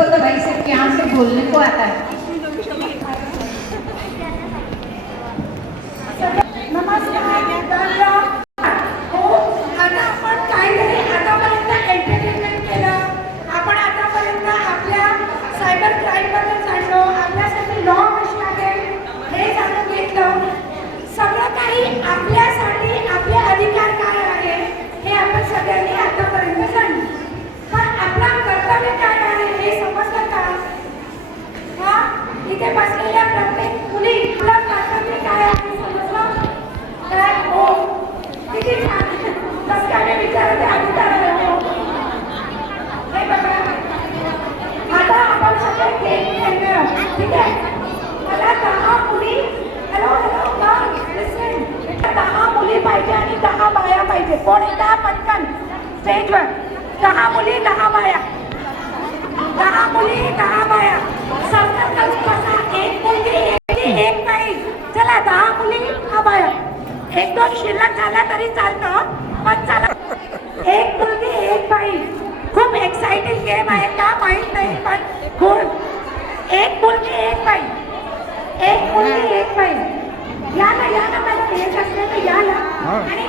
को तो भाई सिर्फ यहाँ से बोलने को आता है। नमस्कार मित्रांनो. हो, आता आपण काहीतरी आतापर्यंत एंटरटेनमेंट केलं. आपण आतापर्यंत आपल्या सायबर क्राईम बद्दल जाणलो, आपल्यासाठी लॉ कशी आहे हे जाणून घेतलं. सगळं काही आपल्यासाठी आपले अधिकार काय आहे हे आपण सगळ्यांनी आतापर्यंत जाणलं. पण आपलं कर्तव्य काय आहे हे समजलं का? हा, इथे बसलेल्या प्रत्येक मुली आपलं कर्तव्य काय आहे समजलं काय? हो, किती छान. कसं काय मी विचारते अधिकार हो. हे बघा, आता आपण सगळे गेम खेळणार, ठीक आहे? मला 10 मुली, हॅलो लिसन, 10 मुली पाहिजे आणि 10 बाया पाहिजे. कोण येतात पटकन स्टेजवर? 10 मुली 10 बाया, 10 मुली 10 बाया. सर्कल करून बसा. एक मुलगी एक बाई. चला 10 मुली 10 बाया. 1-2 शिल्लक झाला तरी चालतं, पण चला. एक मुलगी एक बाई. खूप एक्साइटिंग गेम आहे का माहित नाही, पण गुड. एक मुलगी एक बाई, एक मुलगी एक बाई. या ना मला येत असले तर या ना. आणि